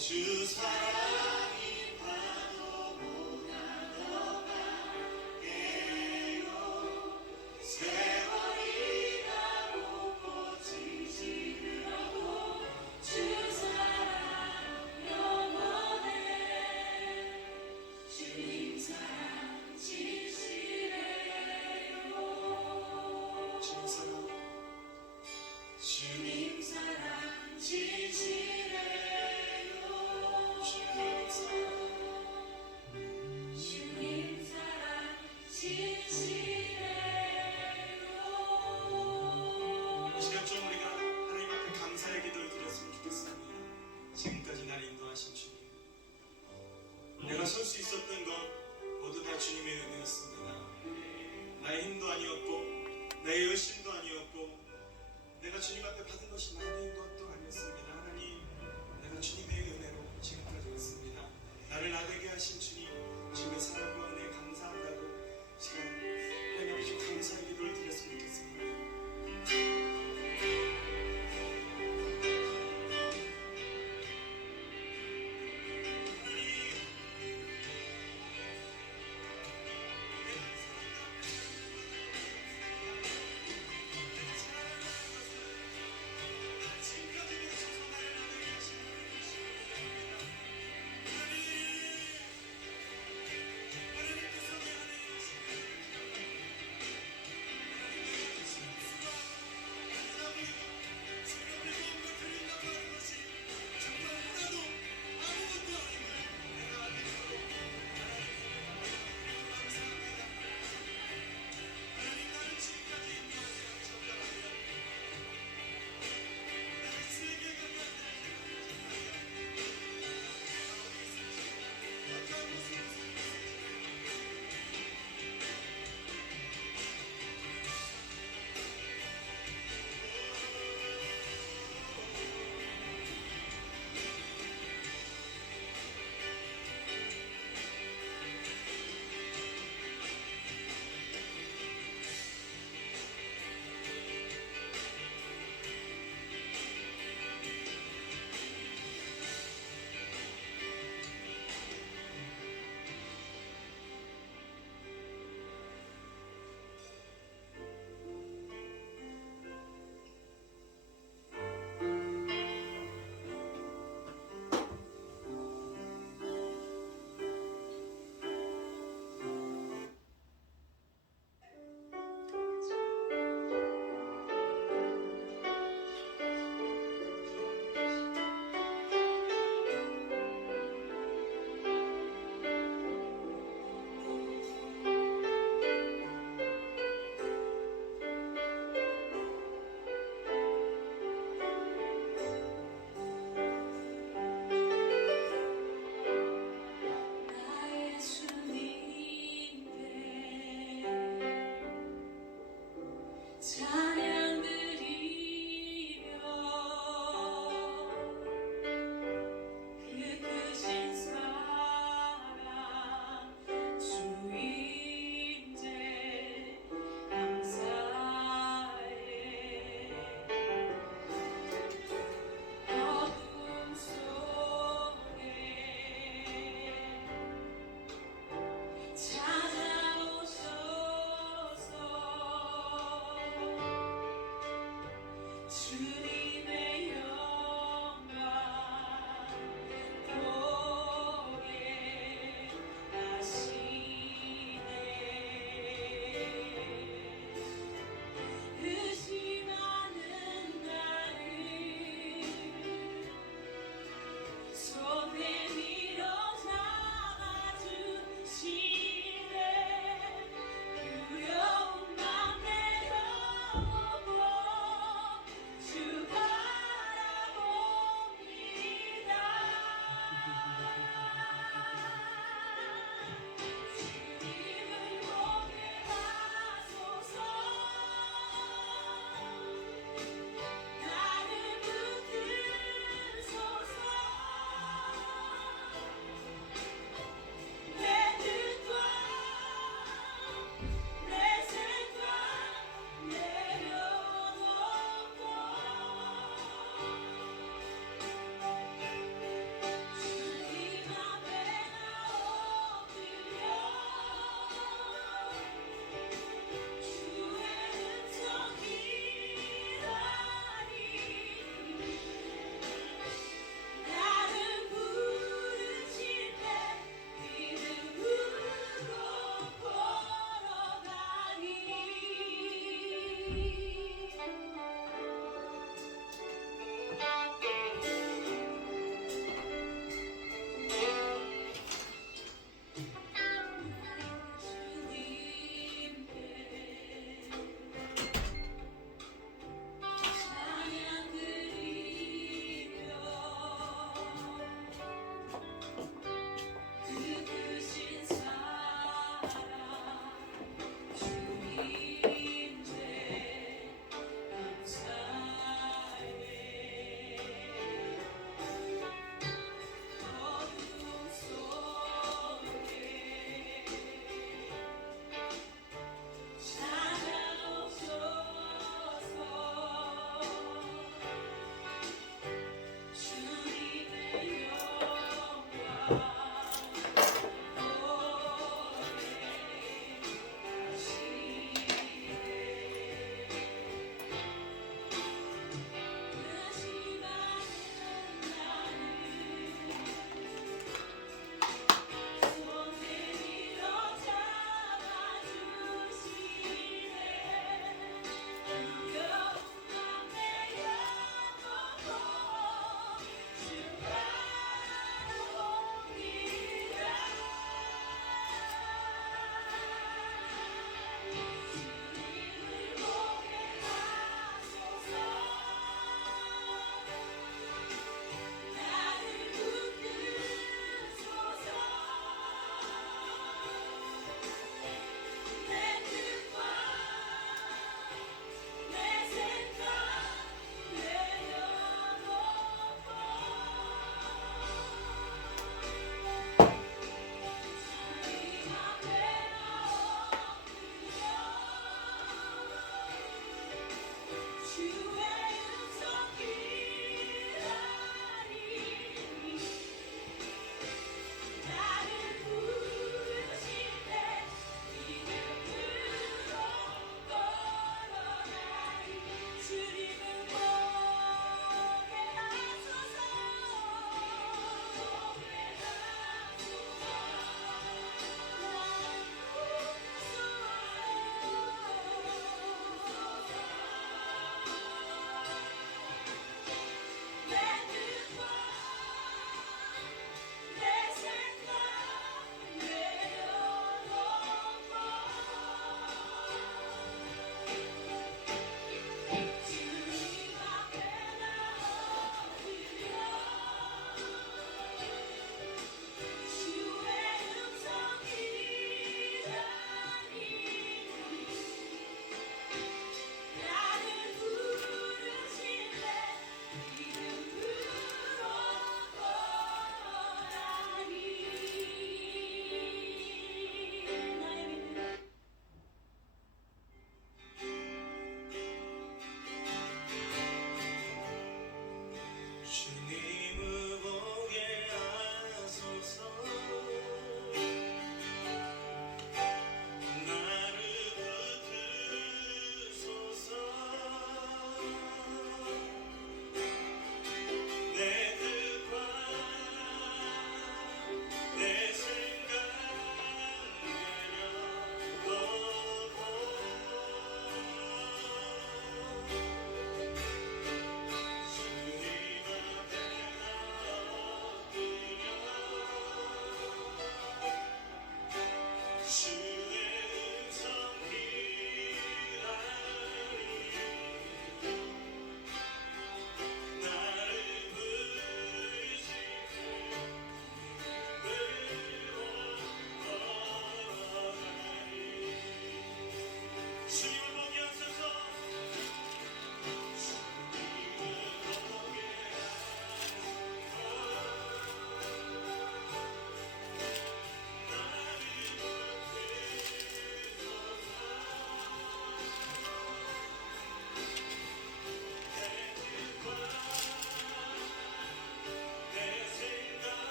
주 사랑이 파도보다 더 강해요. 세월이 가고 꽃이 지더라도 주 사랑 영원해. 주님 사랑 진실해요. 주님 사랑, 주님 사랑 진실해요. 주님 사랑 진실해요. 이 시간 좀 우리가 하나님 앞에 감사의 기도를 드렸으면 좋겠습니다. 지금까지 나를 인도하신 주님, 내가 설 수 있었던 것 모두 다 주님의 은혜였습니다. 나의 힘도 아니었고 나의 열심도 아니었고 내가 주님 앞에 받은 것이 많은 것도 아니었습니다. 하나님, 내가 주님의 은혜로 지금까지 왔습니다. 나를 나되게 하신 주님, 주님의 사랑과 은혜에 감사한다고 시간 하나님 앞에 감사의 기도를 드렸으면 좋겠습니다. 지금까지 내가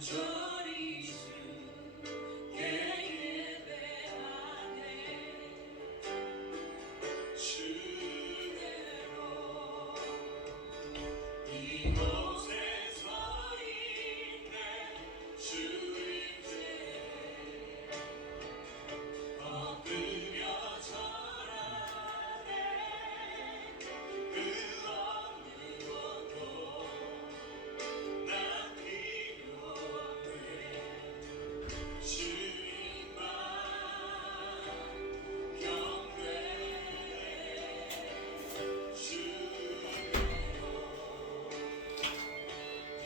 간절히 주께 예배하네 주대로 이곳에 서 있네 주인께 엎드려 절하네 그 어느 것도 난 필요 없네 주님만 경배해 주님으로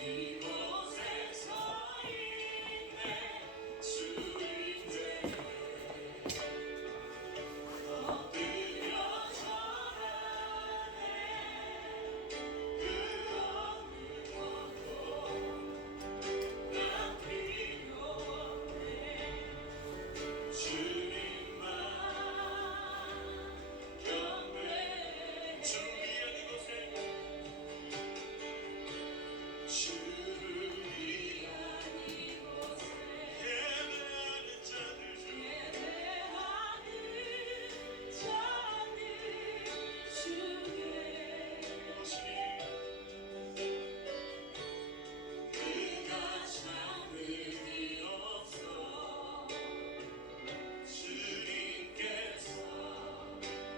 이곳에 서 있네 주인께 엎드려 절하네 그 어느 것도 난 필요 없네 주님만 경배해 주를 위한 이곳에 예배하는 자들 주께 그가 참음이 없어 주님께서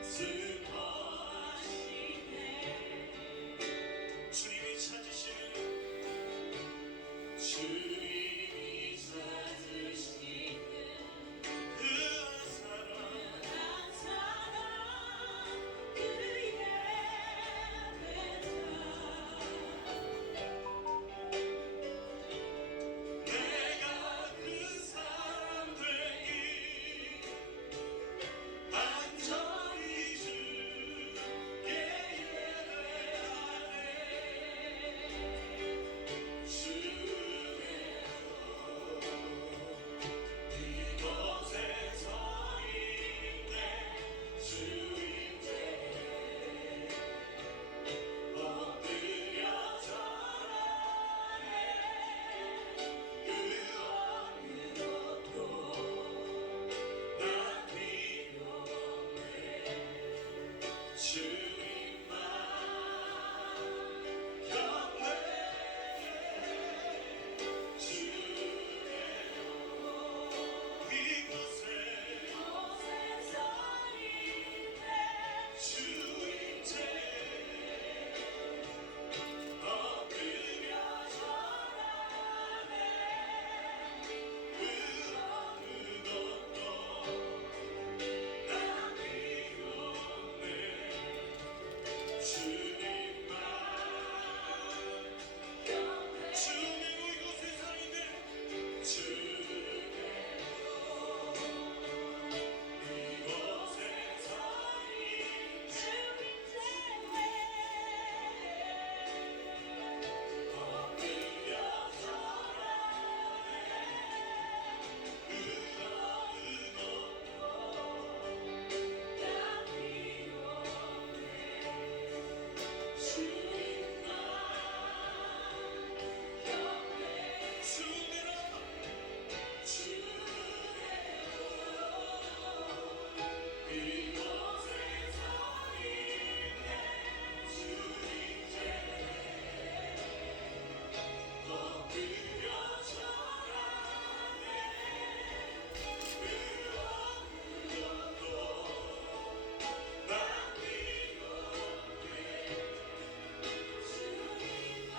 슬퍼하시네 주님이 찾으시는 그 한 사람 그 예배자 내가 그 사람 되기 간절히 주께 예배하네 이곳에 서 있네 주인께 엎드려 절하네 그 어느 것도 난 필요 없네 주님만 경배해 주께로 이곳에 서 있네 주인께 엎드려 절하네 그 어느 것도 난 필요 없네 주님만 경배해 주님으로 이곳에 서 있네 주께로 이곳에 서 있네 엎드려 절하네 그 어느 것도 난 필요 없네 주님만 경배해 주대로 이곳에 서 있네 주인께 엎드려 절하네 그 어느 것도 난 필요 없네 주님만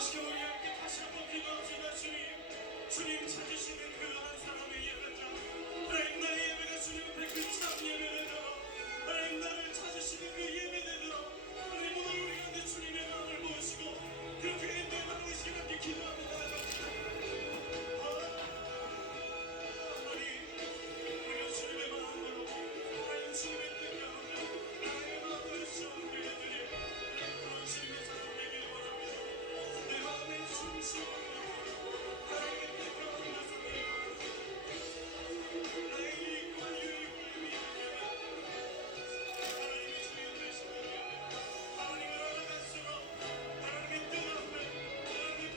시켜 우리 함께 다시 한번 기도합시다 주님 찾으시는 그 한 사람의 예배자 하나님 나의 예배가 주님 앞에 그 참 예배되도록 하나님 나를 찾으시는 그 예배되도록 하나님 오늘 우리 가운데 주님의 마음을 모시고 그렇게 예배하는 시간 함께 기도합니다 하나님 우리가 주님의 마음으로 하나님 주님의 뜻대로 나의 마음을 전해드릴 그런 주님의 사랑 되길 원합니다 내 마음의 중심으로 하나님의 뜻대로 나서길 나의 이익과 유익을 위하여 하나님의 주인 되시는 하나님을 알아갈수록 하나님의 뜻 앞에 하나님의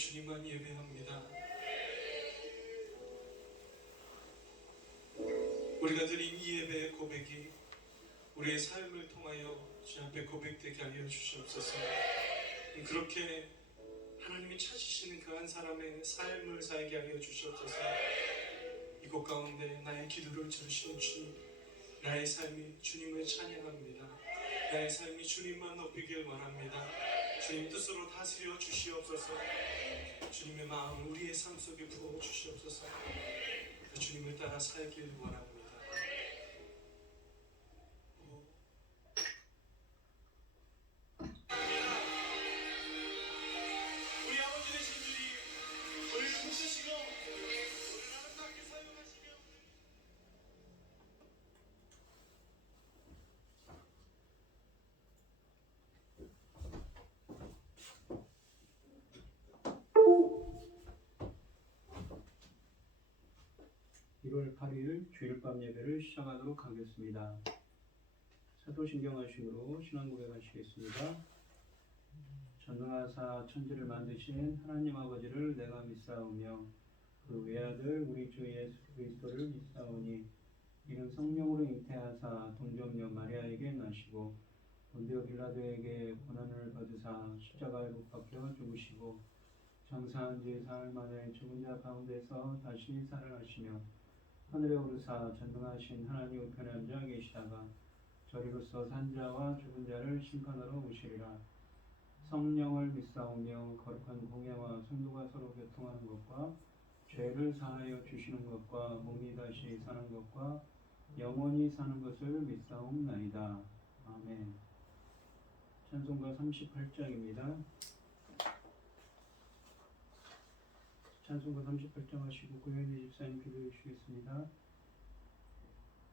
주님만 예배합니다. 우리가 드린 이 예배의 고백이 우리의 삶을 통하여 주 앞에 고백되게 하여 주시옵소서. 그렇게 하나님이 찾으시는 그 한 사람의 삶을 살게 하여 주시옵소서. 이곳 가운데 나의 기도를 들으시는 주님, 나의 삶이 주님을 찬양합니다. 나의 삶이 주님만 높이길 원합니다. 주님 뜻으로 다스려 주시옵소서. 주님의 마음을 우리의 삶 속에 부어 주시옵소서. 주님을 따라 살길 원합니다. 우리 아버지 되신 주님, 우리를 붙드시고 우리를 아름답게 사용하시며 (1월 8일) 주일밤 예배를 시작하도록 하겠습니다. 사도신경 하심으로 신앙 고백하시겠습니다. 전능하사 천지를 만드신 하나님 아버지를 내가 믿사오며 그 외아들 우리 주 예수 그리스도를 믿사오니 이는 성령으로 잉태하사 동정녀 마리아에게 나시고 본디오 빌라도에게 고난을 받으사 십자가에 못 박혀 죽으시고 장사한 지 사흘 만에 죽은 자 가운데서 다시 살아나시며 하늘에 오르사 전능하신 하나님 우편에 앉아 계시다가 저리로서 산자와 죽은 자를 심판하러 오시리라. 성령을 믿사오며 거룩한 공예와 성도가 서로 교통하는 것과 죄를 사하여 주시는 것과 몸이 다시 사는 것과 영원히 사는 것을 믿사옵나이다. 아멘. 찬송가 38장입니다. 찬송가 38장 하시고 고현희 집사님 기도해 주시겠습니다.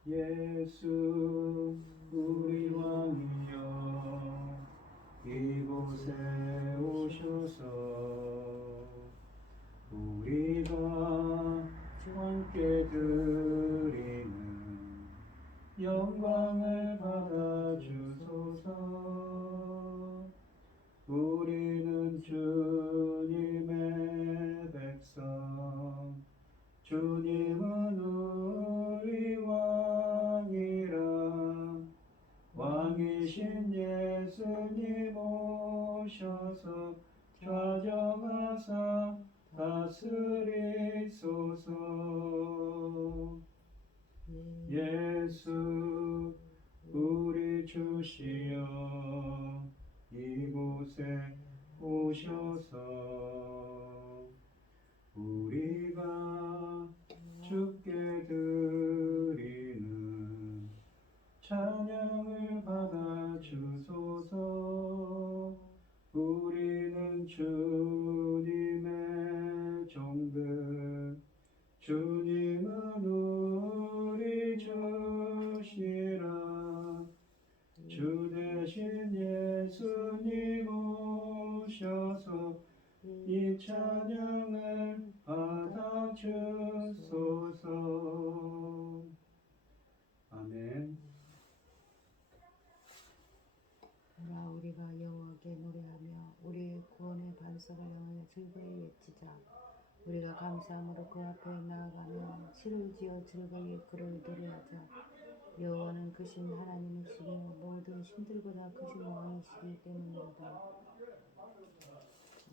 예수 우리 왕이여 이곳에 오셔서 우리가 함께 드리는 영광을 받아 주소서. 우리는 주님의 백성, 주님은 우리 왕이라. 왕이신 예수님 오셔서 좌정하사 다스리소서. 예수 우리 주시여 이곳에 오셔서 우리가 주께 드리는 찬양을 받아 주소서. 우리는 주님의 종들, 주님은 우리 주시라. 주 대신 예수님 오셔서 이 찬양을 받아 주소서. 아멘. 오라 우리가 여호와께 노래하며 우리 구원의 반석을 향하여 즐거이 외치자. 우리가 감사함으로 그 앞에 나아가며 시를 지어 즐거이 그를 노래하자. 여호와는 크신 하나님이시며 모든 신들보다 크신 왕이시기 때문이로다.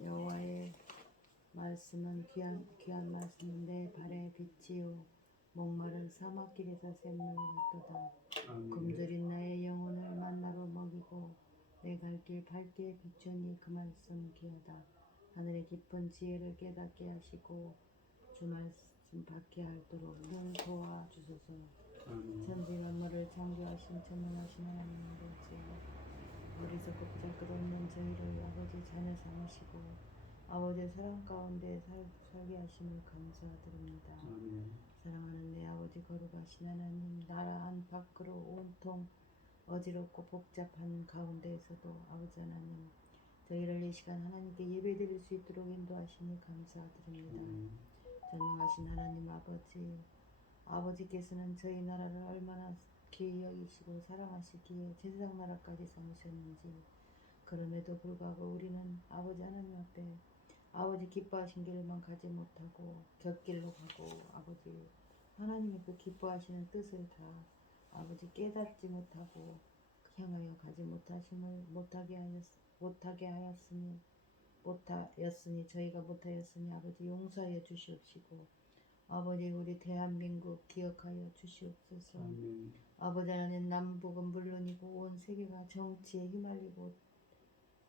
여호와의 말씀은 귀한 말씀인데 발에 빛이요 목마른 사막길에서 샘물 같도다. 굶주린 나의 영혼을 만나로 먹이고 내 갈 길 밝게 비추니 그 말씀 귀하다. 하늘의 깊은 지혜를 깨닫게 하시고 주 말씀 받게 하도록 늘 도와주소서. 천지 만물을 창조하신 전능하신 하나님 아버지, 어리석고 보잘것없는 저희를 아버지 자녀 삼으시고 아버지의 사랑 가운데 살게 하심을 감사드립니다. 사랑하는 내 아버지 거룩하신 하나님, 나라 안팎으로 온통 어지럽고 복잡한 가운데에서도 아버지 하나님, 저희를 이 시간 하나님께 예배드릴 수 있도록 인도하시니 감사드립니다. 전능하신 하나님 아버지, 아버지께서는 저희 나라를 얼마나 귀히 여기시고 사랑하시기에 제사장 나라까지 삼으셨는지, 그럼에도 불구하고 우리는 아버지 하나님 앞에 아버지 기뻐하신 길만 가지 못하고 곁길로 가고 아버지 하나님의 그 기뻐하시는 뜻을 다 아버지 깨닫지 못하고 향하여 가지 못하였으니 저희가 못하였으니 아버지 용서하여 주시옵시고 아버지 우리 대한민국 기억하여 주시옵소서. 아멘. 아버지 하나님 남북은 물론이고 온 세계가 정치에 휘말리고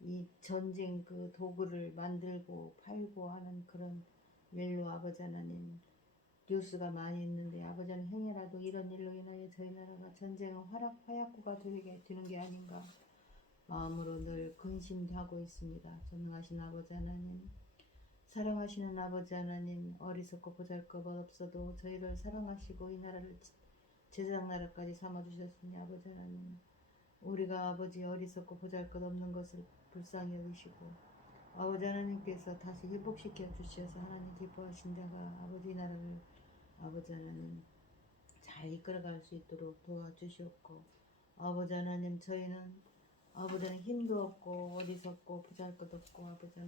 이 전쟁 그 도구를 만들고 팔고 하는 그런 일로 아버지 하나님 뉴스가 많이 있는데 아버지 하나님 행여라도 이런 일로 인하여 저희 나라가 전쟁의 화약고가 되는 게 아닌가 마음으로 늘 근심하고 있습니다. 전능하신 아버지 하나님 사랑하시는 아버지 하나님 어리석고 보잘것없어도 저희를 사랑하시고 이 나라를 제사장 나라까지 삼아주셨으니 아버지 하나님 우리가 아버지 어리석고 보잘것없는 것을 불쌍히 여기시고 아버지 하나님께서 다시 회복시켜 주셔서 하나님 기뻐하신 자가 아버지 나라를 아버지 하나님 잘 이끌어갈 수 있도록 도와주시옵고 아버지 하나님 저희는 아버지 하나님 힘도 없고 어리석고 보잘것없고 아버지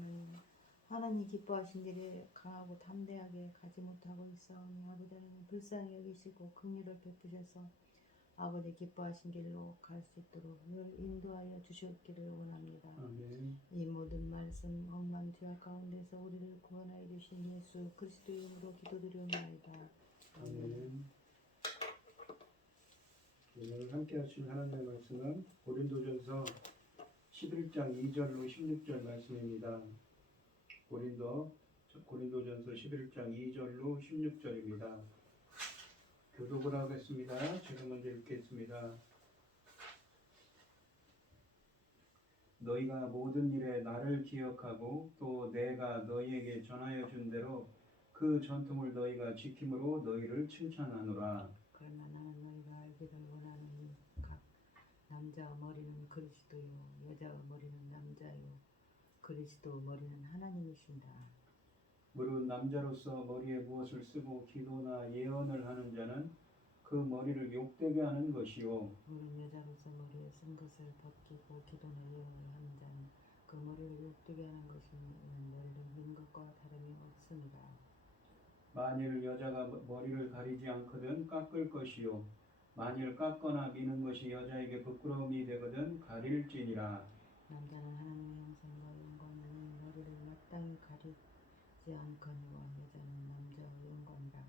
하나님 기뻐하신 길에 강하고 담대하게 가지 못하고 있사오니 아버지 하나님 불쌍히 여기시고 긍휼을 베푸셔서 아버지 기뻐하신 길로 갈 수 있도록 늘 인도하여 주셨기를 원합니다. 아멘. 이 모든 말씀 억만죄악 가운데서 우리를 구원하여 주신 예수 그리스도의 이름으로 기도드리옵나이다. 아멘. 오늘 함께 하실 하나님의 말씀은 고린도전서 11장 2절로 16절 말씀입니다. 고린도전서 11장 2절로 16절입니다. 교독을 하겠습니다. 제가 먼저 읽겠습니다. 너희가 모든 일에 나를 기억하고 또 내가 너희에게 전하여 준 대로 그 전통을 너희가 지킴으로 너희를 칭찬하노라. 그러나 나는 너희가 알기를 원하는 각 남자의 머리는 그리스도요 여자의 머리는 남자요 그리스도 머리는 하나님이신다. 무릇 남자로서 머리에 무엇을 쓰고 기도나 예언을 하는 자는 그 머리를 욕되게 하는 것이요 무릇 여자로서 머리에 쓴 것을 벗기고 기도나 예언을 하는 자는 그 머리를 욕되게 하는 것이니 이는 머리를 민 것과 다름이 없습니다. 만일 여자가 머리를 가리지 않거든 깎을 것이요 만일 깎거나 미는 것이 여자에게 부끄러움이 되거든 가릴지니라. 남자는 하나님의 형상과 영광이니 머리를 마땅히 가리지 않거니와 여자는 남자의 영광이라.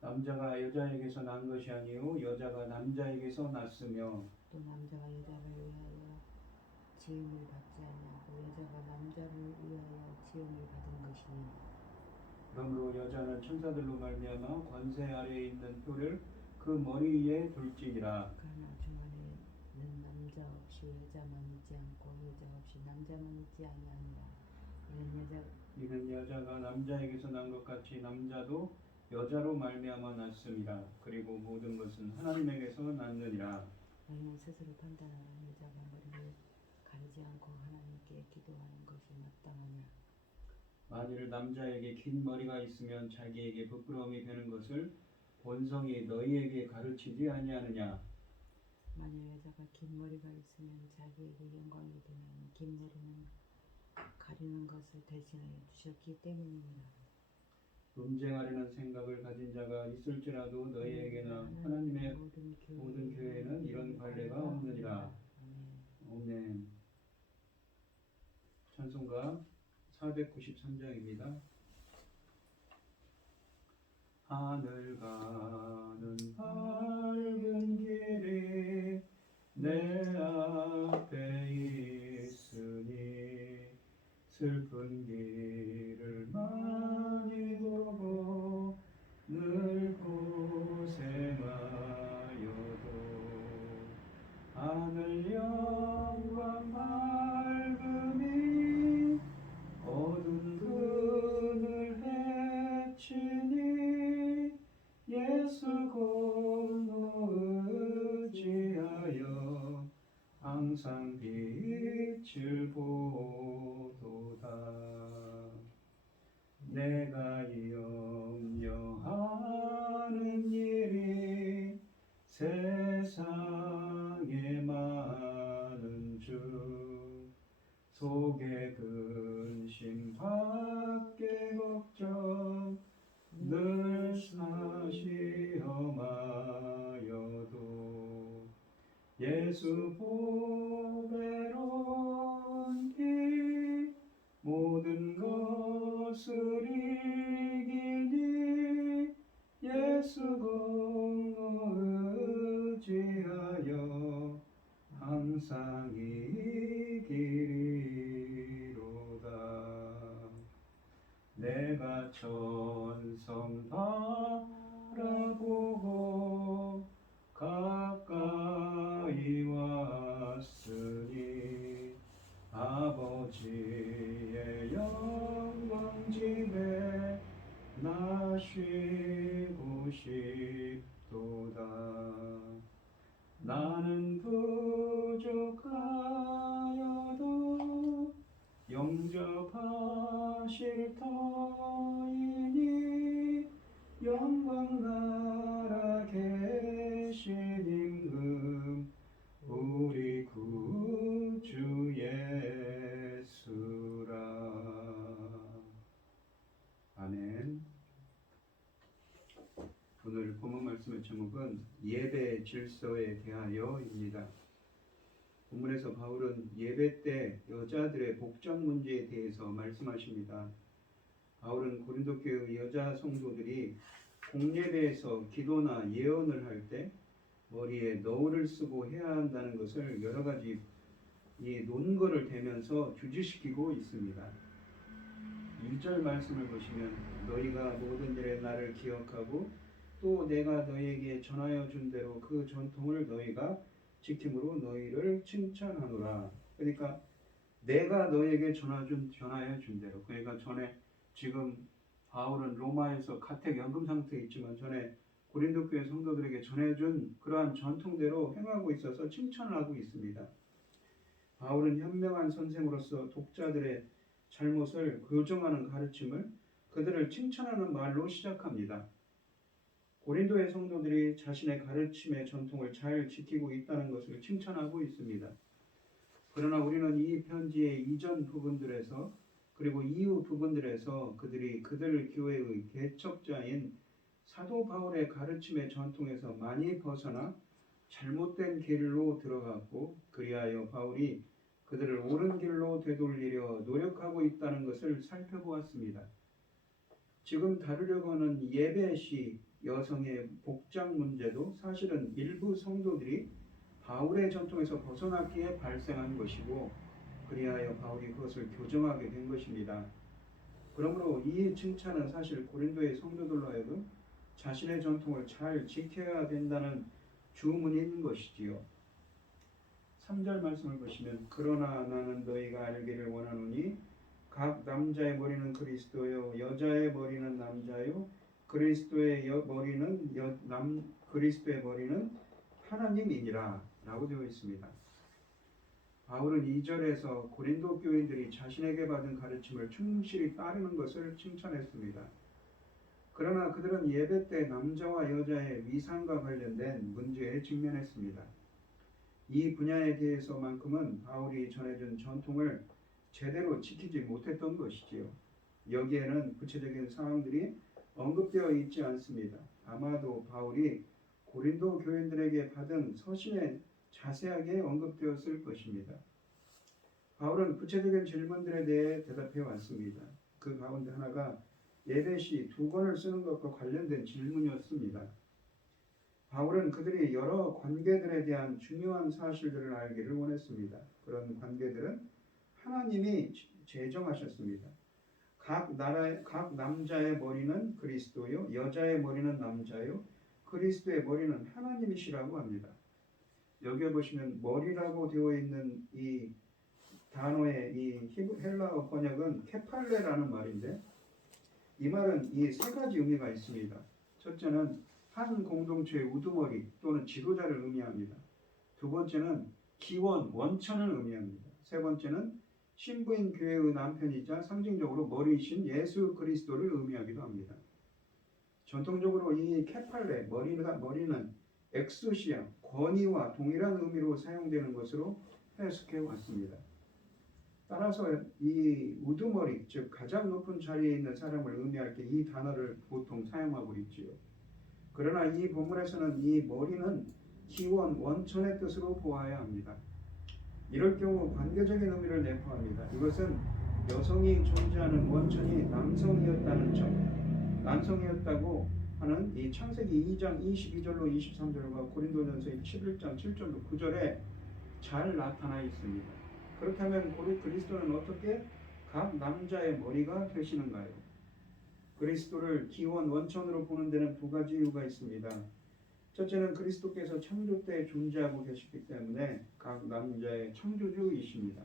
남자가 여자에게서 난 것이 아니요 여자가 남자에게서 났으며 또 남자가 여자를 위하여 지음을 받지 아니하고 여자가 남자를 위하여 지음을 받은 것이니 그러므로 여자는 천사들로 말미암아 권세 아래에 있는 표를 그 머리 위에 둘지니라. 그러나 주 안에는 남자 없이 여자만 있지 않고 여자 없이 남자만 있지 아니하니라. 이는 여자가 남자에게서 난 것 같이 남자도 여자로 말미암아 났음이라. 그리고 모든 것은 하나님에게서 났느니라. 너희는 스스로 판단하라. 여자가 머리를 가리지 않고 하나님께 기도하는 것이 마땅하냐. 만일 남자에게 긴 머리가 있으면 자기에게 부끄러움이 되는 것을 본성이 너희에게 가르치지 아니하느냐. 만일 여자가 긴 머리가 있으면 자기에게 영광이 되면 긴 머리는 가리는 것을 대신하여 주셨기 때문입니다. 논쟁하려는 생각을 가진 자가 있을지라도 너희에게나 하나님의 모든 교회에는 이런 관례가 없느니라. 아멘. 찬송가 493장입니다. 하늘 가는 밝은 길이 내 앞에 있으니 슬픈 길을 많이 보고 늘 고생하여도 하늘 영광 밝음이 어두운 그늘 헤치니 예수 공로 의지하여 항상 빛을 보도다. 내가 염려하는 일이 세상에 많은 중 속에 근심하는 예수 보배로운 피 모든 것을 이기니 예수 공로 의지하여 항상 이기리로다. 내가 천성 바라보고 가까이 왔으니 아버지의 영광 집에 나 쉬고 싶도다. 나는 부족하여도 영접하실 터이니 영광 나라 계신 임금 우리 구주 예수라. 아멘. 오늘 본문 말씀의 제목은 예배 질서에 대하여입니다. 본문에서 바울은 예배 때 여자들의 복장 문제에 대해서 말씀하십니다. 바울은 고린도 교회 여자 성도들이 공예배에서 기도나 예언을 할 때 머리에 너울을 쓰고 해야 한다는 것을 여러 가지 이 논거를 대면서 주지시키고 있습니다. 1절 말씀을 보시면 너희가 모든 일에 나를 기억하고 또 내가 너희에게 전하여 준 대로 그 전통을 너희가 지킴으로 너희를 칭찬하노라. 그러니까 내가 너희에게 전하여 준 대로, 그러니까 전에 지금 바울은 로마에서 가택 연금 상태에 있지만 전에 고린도 교회 성도들에게 전해준 그러한 전통대로 행하고 있어서 칭찬을 하고 있습니다. 바울은 현명한 선생으로서 독자들의 잘못을 교정하는 가르침을 그들을 칭찬하는 말로 시작합니다. 고린도의 성도들이 자신의 가르침의 전통을 잘 지키고 있다는 것을 칭찬하고 있습니다. 그러나 우리는 이 편지의 이전 부분들에서 그리고 이후 부분들에서 그들 교회의 개척자인 사도 바울의 가르침의 전통에서 많이 벗어나 잘못된 길로 들어갔고 그리하여 바울이 그들을 옳은 길로 되돌리려 노력하고 있다는 것을 살펴보았습니다. 지금 다루려고 하는 예배 시 여성의 복장 문제도 사실은 일부 성도들이 바울의 전통에서 벗어났기에 발생한 것이고 그리하여 바울이 그것을 교정하게 된 것입니다. 그러므로 이 칭찬은 사실 고린도의 성도들로 하여금 자신의 전통을 잘 지켜야 된다는 주문인 것이지요. 3절 말씀을 보시면 그러나 나는 너희가 알기를 원하노니 각 남자의 머리는 그리스도요 여자의 머리는 남자요 그리스도의 머리는 하나님이니라 라고 되어 있습니다. 바울은 2절에서 고린도 교인들이 자신에게 받은 가르침을 충실히 따르는 것을 칭찬했습니다. 그러나 그들은 예배 때 남자와 여자의 위상과 관련된 문제에 직면했습니다. 이 분야에 대해서만큼은 바울이 전해준 전통을 제대로 지키지 못했던 것이지요. 여기에는 구체적인 사항들이 언급되어 있지 않습니다. 아마도 바울이 고린도 교인들에게 받은 서신에 자세하게 언급되었을 것입니다. 바울은 구체적인 질문들에 대해 대답해 왔습니다. 그 가운데 하나가 예배 시 두건을 쓰는 것과 관련된 질문이었습니다. 바울은 그들이 여러 관계들에 대한 중요한 사실들을 알기를 원했습니다. 그런 관계들은 하나님이 제정하셨습니다. 각 남자의 머리는 그리스도요, 여자의 머리는 남자요, 그리스도의 머리는 하나님이시라고 합니다. 여기에 보시면 머리라고 되어 있는 이 단어의 이 헬라어 번역은 케팔레라는 말인데 이 말은 이 세 가지 의미가 있습니다. 첫째는 한 공동체의 우두머리 또는 지도자를 의미합니다. 두 번째는 기원, 원천을 의미합니다. 세 번째는 신부인 교회의 남편이자 상징적으로 머리이신 예수 그리스도를 의미하기도 합니다. 전통적으로 이 케팔레, 머리는 엑수시아, 권위와 동일한 의미로 사용되는 것으로 해석해 왔습니다. 따라서 이 우두머리, 즉 가장 높은 자리에 있는 사람을 의미할 때 이 단어를 보통 사용하고 있지요. 그러나 이 본문에서는 이 머리는 기원, 원천의 뜻으로 보아야 합니다. 이럴 경우 관계적인 의미를 내포합니다. 이것은 여성이 존재하는 원천이 남성이었다는 점, 남성이었다고 하는 이 창세기 2장 22절로 23절과 고린도전서 11장 7절로 9절에 잘 나타나 있습니다. 그렇다면 그리스도는 어떻게 각 남자의 머리가 되시는가요? 그리스도를 기원, 원천으로 보는 데는 두 가지 이유가 있습니다. 첫째는 그리스도께서 창조 때 존재하고 계시기 때문에 각 남자의 창조주이십니다.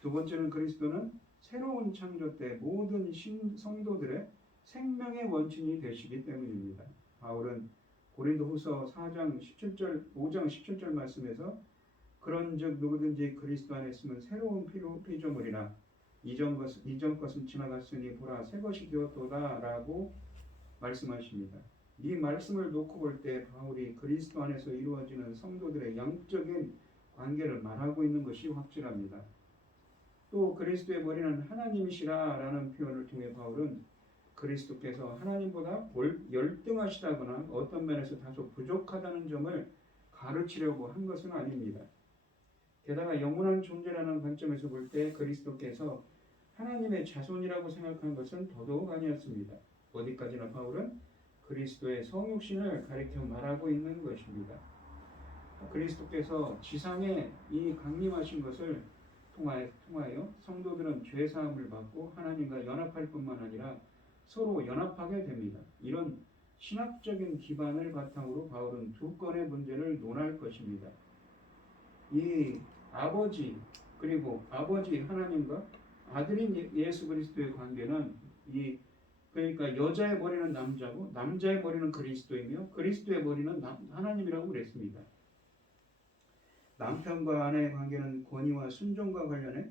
두 번째는 그리스도는 새로운 창조 때 모든 성도들의 생명의 원천이 되시기 때문입니다. 바울은 고린도후서 5장 17절 말씀에서 그런즉 누구든지 그리스도 안에 있으면 새로운 피조물이라 이전 것은 지나갔으니 보라 새 것이 되었도다라고 말씀하십니다. 이 말씀을 놓고 볼 때 바울이 그리스도 안에서 이루어지는 성도들의 영적인 관계를 말하고 있는 것이 확실합니다. 또 그리스도의 머리는 하나님이시라라는 표현을 통해 바울은 그리스도께서 하나님보다 열등하시다거나 어떤 면에서 다소 부족하다는 점을 가르치려고 한 것은 아닙니다. 게다가 영원한 존재라는 관점에서 볼 때 그리스도께서 하나님의 자손이라고 생각한 것은 더더욱 아니었습니다. 어디까지나 바울은 그리스도의 성육신을 가리켜 말하고 있는 것입니다. 그리스도께서 지상에 이 강림하신 것을 통하여 성도들은 죄사함을 받고 하나님과 연합할 뿐만 아니라 서로 연합하게 됩니다. 이런 신학적인 기반을 바탕으로 바울은 두 건의 문제를 논할 것입니다. 이 아버지 그리고 아버지 하나님과 아들인 예수 그리스도의 관계는 그러니까 여자의 머리는 남자고 남자의 머리는 그리스도이며 그리스도의 머리는 하나님이라고 그랬습니다. 남편과 아내의 관계는 권위와 순종과 관련해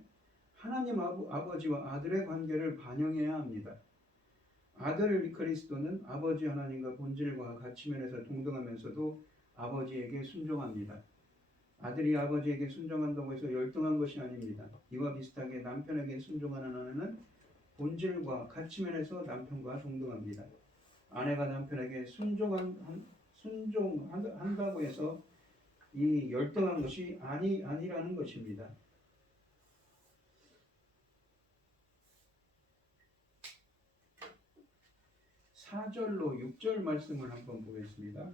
하나님 아버지와 아들의 관계를 반영해야 합니다. 아들 그리스도는 아버지 하나님과 본질과 가치 면에서 동등하면서도 아버지에게 순종합니다. 아들이 아버지에게 순종한다고 해서 열등한 것이 아닙니다. 이와 비슷하게 남편에게 순종하는 아내는 본질과 가치 면에서 남편과 동등합니다. 아내가 남편에게 순종한다고 해서 이 열등한 것이 아니라는 것입니다. 4절로 6절 말씀을 한번 보겠습니다.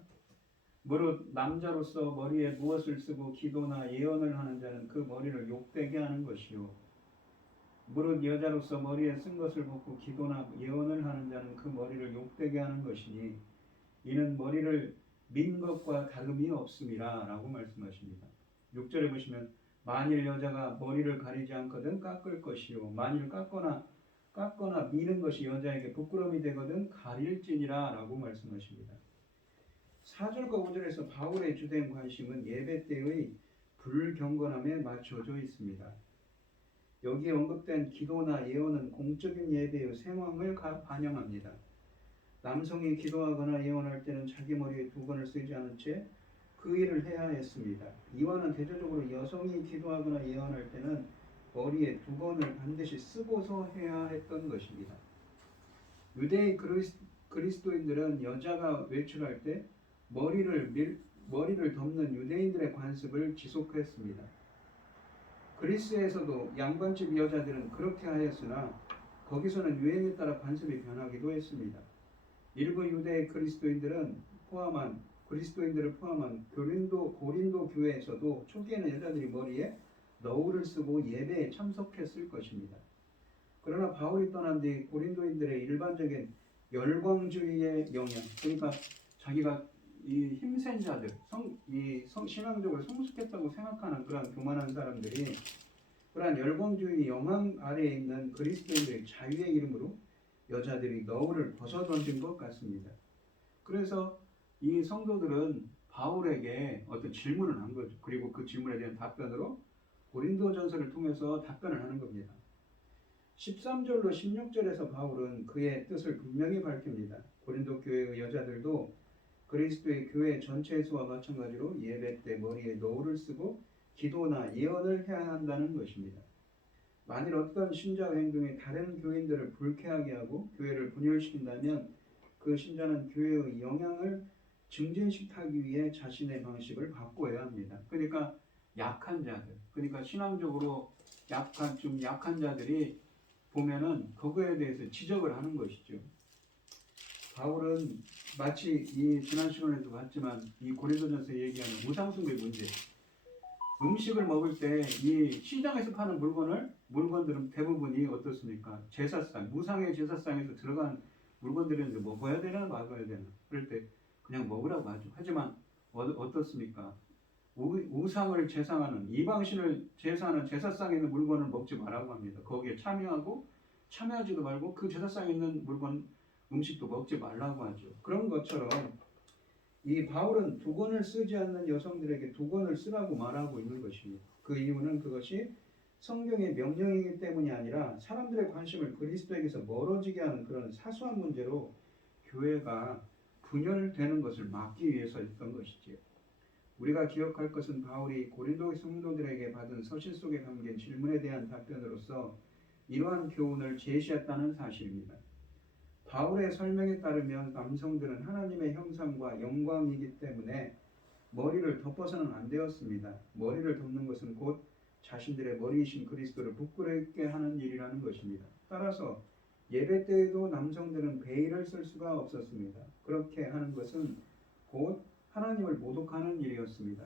무릇 남자로서 머리에 무엇을 쓰고 기도나 예언을 하는 자는 그 머리를 욕되게 하는 것이요 무릇 여자로서 머리에 쓴 것을 벗고 기도나 예언을 하는 자는 그 머리를 욕되게 하는 것이니 이는 머리를 민 것과 다름이 없음이라 라고 말씀하십니다. 6절에 보시면 만일 여자가 머리를 가리지 않거든 깎을 것이요 만일 깎거나 미는 것이 여자에게 부끄러움이 되거든 가릴지니라 라고 말씀하십니다. 4절과 5절에서 바울의 주된 관심은 예배 때의 불경건함에 맞춰져 있습니다. 여기에 언급된 기도나 예언은 공적인 예배의 생황을 반영합니다. 남성이 기도하거나 예언할 때는 자기 머리에 두건을 쓰지 않은 채 그 일을 해야 했습니다. 이와는 대조적으로 여성이 기도하거나 예언할 때는 머리에 두건을 반드시 쓰고서 해야 했던 것입니다. 유대의 그리스도인들은 여자가 외출할 때 머리를 덮는 유대인들의 관습을 지속했습니다. 그리스에서도 양반집 여자들은 그렇게 하였으나 거기서는 유행에 따라 관습이 변하기도 했습니다. 일부 유대 그리스도인들을 포함한 고린도 교회에서도 초기에는 여자들이 머리에 너울을 쓰고 예배에 참석했을 것입니다. 그러나 바울이 떠난 뒤 고린도인들의 일반적인 열광주의의 영향, 그러니까 자기가 이 힘센 자들, 신앙적으로 성숙했다고 생각하는 그러한 교만한 사람들이 그러한 열광주의 영향 아래에 있는 그리스도인들의 자유의 이름으로 여자들이 너울을 벗어던진 것 같습니다. 그래서 이 성도들은 바울에게 어떤 질문을 한 거죠. 그리고 그 질문에 대한 답변으로 고린도전서를 통해서 답변을 하는 겁니다. 13절로 16절에서 바울은 그의 뜻을 분명히 밝힙니다. 고린도 교회의 여자들도 그리스도의 교회 전체에서와 마찬가지로 예배 때 머리에 너울을 쓰고 기도나 예언을 해야 한다는 것입니다. 만일 어떤 신자의 행동이 다른 교인들을 불쾌하게 하고 교회를 분열시킨다면 그 신자는 교회의 영향을 증진시키기 위해 자신의 방식을 바꿔야 합니다. 그러니까 약한 자들, 그러니까 신앙적으로 좀 약한 자들이 보면은 그거에 대해서 지적을 하는 것이죠. 바울은 마치 이 지난 시간에도 봤지만 이 고린도전서 얘기하는 우상숭배 문제, 음식을 먹을 때 이 시장에서 파는 물건들은 대부분이 어떻습니까? 제사상, 무상의 제사상에서 들어간 물건들인데 먹어야 되나 말아야 되나 그럴 때 그냥 먹으라고 하죠. 하지만 어떻습니까? 우상을 제사하는 이방신을 제사하는 제사상에 있는 물건을 먹지 말라고 합니다. 거기에 참여하지도 말고 그 제사상에 있는 음식도 먹지 말라고 하죠. 그런 것처럼 이 바울은 두건을 쓰지 않는 여성들에게 두건을 쓰라고 말하고 있는 것입니다. 그 이유는 그것이 성경의 명령이기 때문이 아니라 사람들의 관심을 그리스도에게서 멀어지게 하는 그런 사소한 문제로 교회가 분열되는 것을 막기 위해서였던 것이지요. 우리가 기억할 것은 바울이 고린도 성도들에게 받은 서신 속에 담긴 질문에 대한 답변으로서 이러한 교훈을 제시했다는 사실입니다. 바울의 설명에 따르면 남성들은 하나님의 형상과 영광이기 때문에 머리를 덮어서는 안 되었습니다. 머리를 덮는 것은 곧 자신들의 머리이신 그리스도를 부끄럽게 하는 일이라는 것입니다. 따라서 예배 때에도 남성들은 베일을 쓸 수가 없었습니다. 그렇게 하는 것은 곧 하나님을 모독하는 일이었습니다.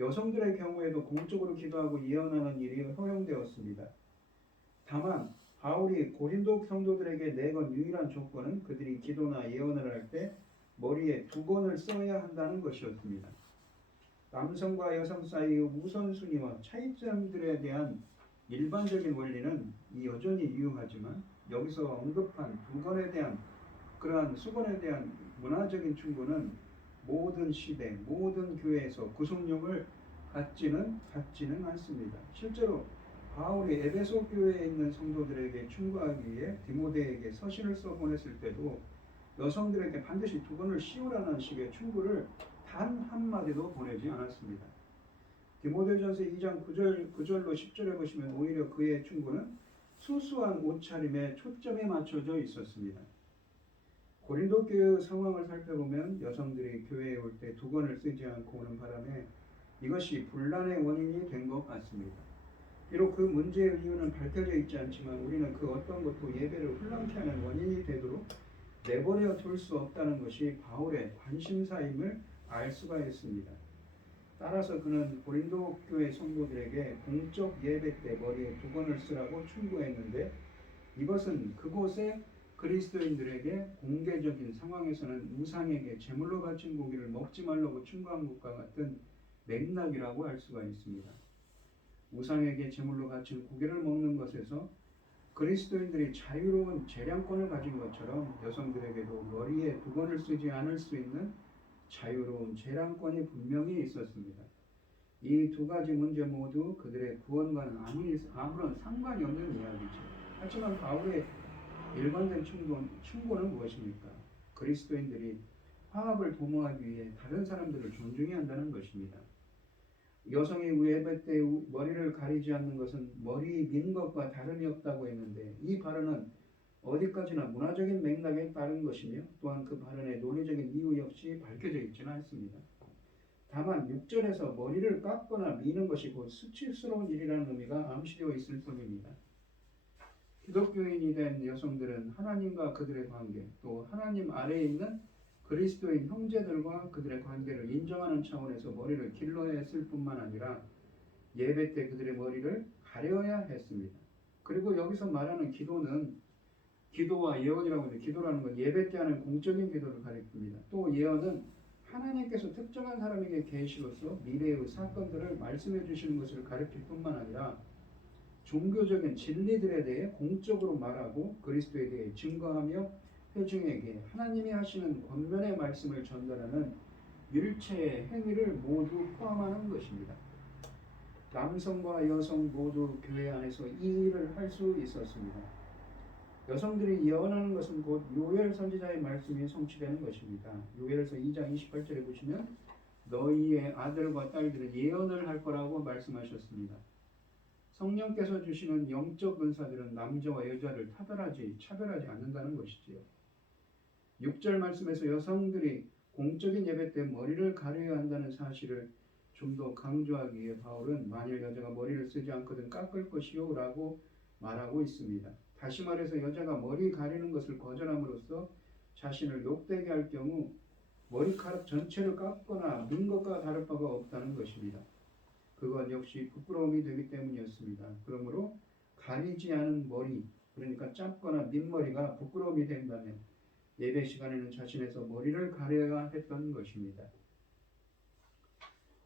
여성들의 경우에도 공적으로 기도하고 예언하는 일이 허용되었습니다. 다만 바울이 고린도 성도들에게 내건 유일한 조건은 그들이 기도나 예언을 할 때 머리에 두건을 써야 한다는 것이었습니다. 남성과 여성 사이의 우선순위와 차이점들에 대한 일반적인 원리는 여전히 유효하지만 여기서 언급한 두건에 대한 그러한 수건에 대한 문화적인 충고는 모든 시대, 모든 교회에서 구속력을 갖지는 않습니다. 실제로 바울이 에베소 교회에 있는 성도들에게 충고하기 위해 디모데에게 서신을 써 보냈을 때도 여성들에게 반드시 두건을 씌우라는 식의 충고를 단 한마디도 보내지 않았습니다. 디모데전서 2장 9절로 10절에 보시면 오히려 그의 충고는 수수한 옷차림에 초점이 맞춰져 있었습니다. 고린도 교회 상황을 살펴보면 여성들이 교회에 올 때 두건을 쓰지 않고 오는 바람에 이것이 분란의 원인이 된 것 같습니다. 비록 그 문제의 이유는 밝혀져 있지 않지만 우리는 그 어떤 것도 예배를 혼란케 하는 원인이 되도록 내버려 둘 수 없다는 것이 바울의 관심사임을 알 수가 있습니다. 따라서 그는 고린도 교회 성도들에게 공적 예배 때 머리에 두건을 쓰라고 충고했는데 이것은 그곳에 그리스도인들에게 공개적인 상황에서는 우상에게 제물로 바친 고기를 먹지 말라고 충고한 것과 같은 맥락이라고 할 수가 있습니다. 우상에게 제물로 바친 고기를 먹는 것에서 그리스도인들이 자유로운 재량권을 가진 것처럼 여성들에게도 머리에 두건을 쓰지 않을 수 있는 자유로운 재량권이 분명히 있었습니다. 이 두 가지 문제 모두 그들의 구원과는 아무런 상관이 없는 이야기죠. 하지만 바울의 일관된 충고는 무엇입니까? 그리스도인들이 화합을 도모하기 위해 다른 사람들을 존중해야 한다는 것입니다. 여성이 예배 때 머리를 가리지 않는 것은 머리 민 것과 다름이 없다고 했는데 이 발언은 어디까지나 문화적인 맥락에 따른 것이며 또한 그 발언의 논리적인 이유 역시 밝혀져 있지는 않습니다. 다만 6절에서 머리를 깎거나 미는 것이 곧 수치스러운 일이라는 의미가 암시되어 있을 뿐입니다. 기독교인이 된 여성들은 하나님과 그들의 관계 또 하나님 아래에 있는 그리스도인 형제들과 그들의 관계를 인정하는 차원에서 머리를 길러야 했을 뿐만 아니라 예배 때 그들의 머리를 가려야 했습니다. 그리고 여기서 말하는 기도와 예언이라고 하는데 기도라는 건 예배 때 하는 공적인 기도를 가리킵니다. 또 예언은 하나님께서 특정한 사람에게 계시로서 미래의 사건들을 말씀해 주시는 것을 가리킬 뿐만 아니라 종교적인 진리들에 대해 공적으로 말하고 그리스도에 대해 증거하며 회중에게 하나님이 하시는 권면의 말씀을 전달하는 일체의 행위를 모두 포함하는 것입니다. 남성과 여성 모두 교회 안에서 이 일을 할 수 있었습니다. 여성들이 예언하는 것은 곧 요엘 선지자의 말씀이 성취되는 것입니다. 요엘서 2장 28절에 보시면 너희의 아들과 딸들은 예언을 할 거라고 말씀하셨습니다. 성령께서 주시는 영적 은사들은 남자와 여자를 차별하지 않는다는 것이지요. 6절 말씀에서 여성들이 공적인 예배 때 머리를 가려야 한다는 사실을 좀 더 강조하기 위해 바울은 만일 여자가 머리를 쓰지 않거든 깎을 것이요 라고 말하고 있습니다. 다시 말해서 여자가 머리 가리는 것을 거절함으로써 자신을 녹되게 할 경우 머리카락 전체를 깎거나 민 것과 다를 바가 없다는 것입니다. 그건 역시 부끄러움이 되기 때문이었습니다. 그러므로 가리지 않은 머리, 그러니까 짧거나 민 머리가 부끄러움이 된다면 예배 시간에는 자신에서 머리를 가려야 했던 것입니다.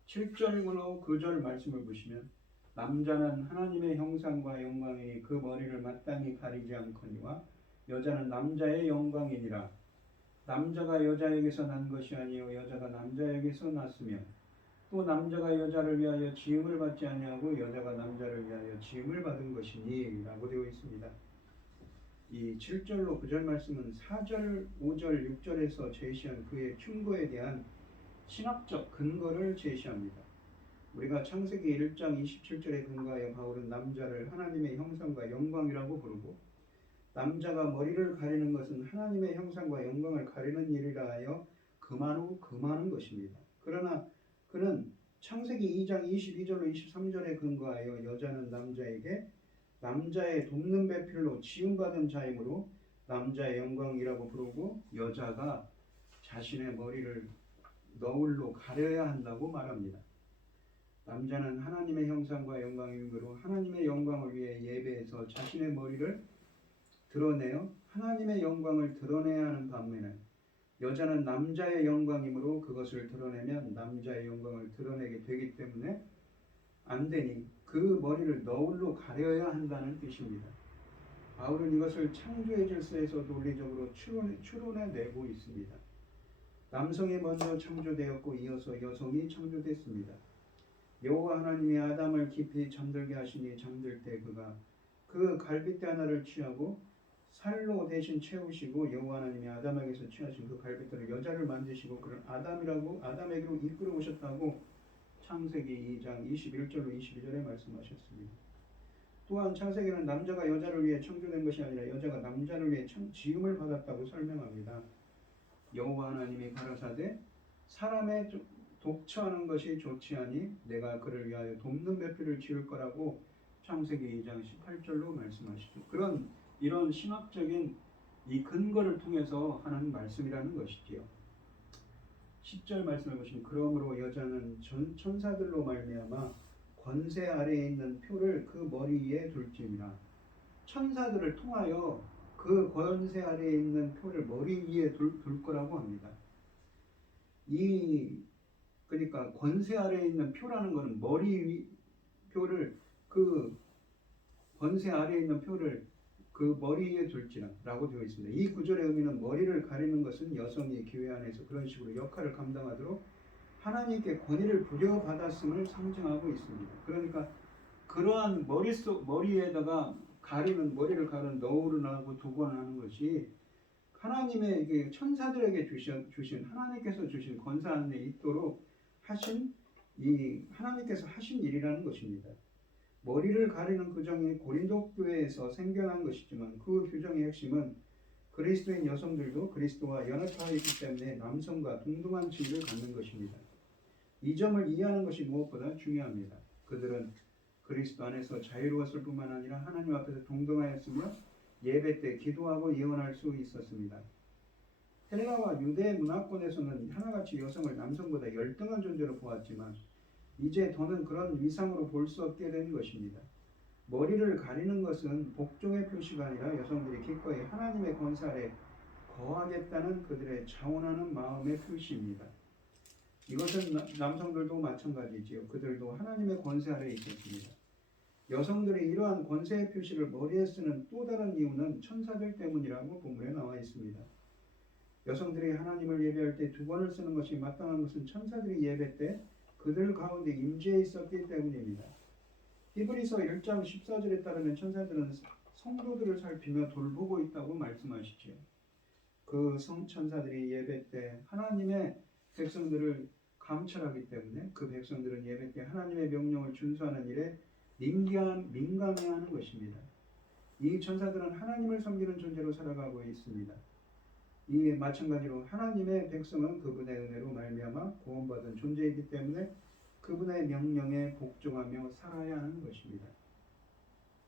7절로 9절 말씀을 보시면 남자는 하나님의 형상과 영광이니 그 머리를 마땅히 가리지 않거니와 여자는 남자의 영광이니라. 남자가 여자에게서 난 것이 아니요 여자가 남자에게서 났으며 또 남자가 여자를 위하여 지음을 받지 아니하고 여자가 남자를 위하여 지음을 받은 것이니 라고 되어 있습니다. 이 7절로 9절 말씀은 4절, 5절, 6절에서 제시한 그의 충고에 대한 신학적 근거를 제시합니다. 우리가 창세기 1장 27절에 근거하여 바울은 남자를 하나님의 형상과 영광이라고 부르고 남자가 머리를 가리는 것은 하나님의 형상과 영광을 가리는 일이라 하여 금하는 것입니다. 그러나 그는 창세기 2장 22절로 23절에 근거하여 여자는 남자에게 남자의 돕는 배필로 지음받은 자이므로 남자의 영광이라고 부르고 여자가 자신의 머리를 너울로 가려야 한다고 말합니다. 남자는 하나님의 형상과 영광이므로 하나님의 영광을 위해 예배에서 자신의 머리를 드러내어 하나님의 영광을 드러내야 하는 반면에 여자는 남자의 영광이므로 그것을 드러내면 남자의 영광을 드러내게 되기 때문에 안 되니 그 머리를 너울로 가려야 한다는 뜻입니다. 바울은 이것을 창조의 질서에서 논리적으로 추론해내고 있습니다. 남성이 먼저 창조되었고 이어서 여성이 창조됐습니다. 여호와 하나님이 아담을 깊이 잠들게 하시니 잠들 때 그가 그 갈빗대 하나를 취하고 살로 대신 채우시고 여호와 하나님이 아담에게서 취하신 그 갈빗대로 여자를 만드시고 그를 아담에게로 이끌어 오셨다고 창세기 2장 21절로 22절에 말씀하셨습니다. 또한 창세기는 남자가 여자를 위해 창조된 것이 아니라 여자가 남자를 위해 지음을 받았다고 설명합니다. 여호와 하나님이 가라사대 사람의 독처하는 것이 좋지 아니 내가 그를 위하여 돕는 배필을 지을 거라고 창세기 2장 18절로 말씀하시죠. 이런 신학적인 이 근거를 통해서 하는 말씀이라는 것이지요. 10절 말씀을 보시면 그러므로 여자는 천사들로 말미암아 권세 아래에 있는 표를 그 머리 위에 둘지니라. 천사들을 통하여 그 권세 아래에 있는 표를 머리 위에 둘 거라고 합니다. 그러니까 권세 아래에 있는 표라는 것은 표를 그 권세 아래에 있는 표를 그 머리 위에 둘지라고 되어 있습니다. 이 구절의 의미는 머리를 가리는 것은 여성이 교회 안에서 그런 식으로 역할을 감당하도록 하나님께 권위를 부여받았음을 상징하고 있습니다. 그러니까 그러한 머리에다가 머리를 가리는 너울을 하고 두건을 하는 것이 하나님의 천사들에게 주신 하나님께서 주신 권세 안에 있도록 하신 하나님께서 하신 일이라는 것입니다. 머리를 가리는 규정이 고린도 교회에서 생겨난 것이지만 그 규정의 핵심은 그리스도인 여성들도 그리스도와 연합하여 있기 때문에 남성과 동등한 지위를 갖는 것입니다. 이 점을 이해하는 것이 무엇보다 중요합니다. 그들은 그리스도 안에서 자유로웠을 뿐만 아니라 하나님 앞에서 동등하였으며 예배 때 기도하고 예언할 수 있었습니다. 헬라와 유대 문화권에서는 하나같이 여성을 남성보다 열등한 존재로 보았지만 이제 더는 그런 위상으로 볼 수 없게 된 것입니다. 머리를 가리는 것은 복종의 표시가 아니라 여성들이 기꺼이 하나님의 권세 아래 거하겠다는 그들의 자원하는 마음의 표시입니다. 이것은 남성들도 마찬가지지요. 그들도 하나님의 권세 아래에 있었습니다. 여성들이 이러한 권세의 표시를 머리에 쓰는 또 다른 이유는 천사들 때문이라고 본문에 나와 있습니다. 여성들이 하나님을 예배할 때 두 번을 쓰는 것이 마땅한 것은 천사들이 예배 때 그들 가운데 임재해 있었기 때문입니다. 히브리서 1장 14절에 따르면 천사들은 성도들을 살피며 돌보고 있다고 말씀하시지요. 그 천사들이 예배 때 하나님의 백성들을 감찰하기 때문에 그 백성들은 예배 때 하나님의 명령을 준수하는 일에 민감해야 하는 것입니다. 이 천사들은 하나님을 섬기는 존재로 살아가고 있습니다. 이 마찬가지로 하나님의 백성은 그분의 은혜로 말미암아 구원받은 존재이기 때문에 그분의 명령에 복종하며 살아야 하는 것입니다.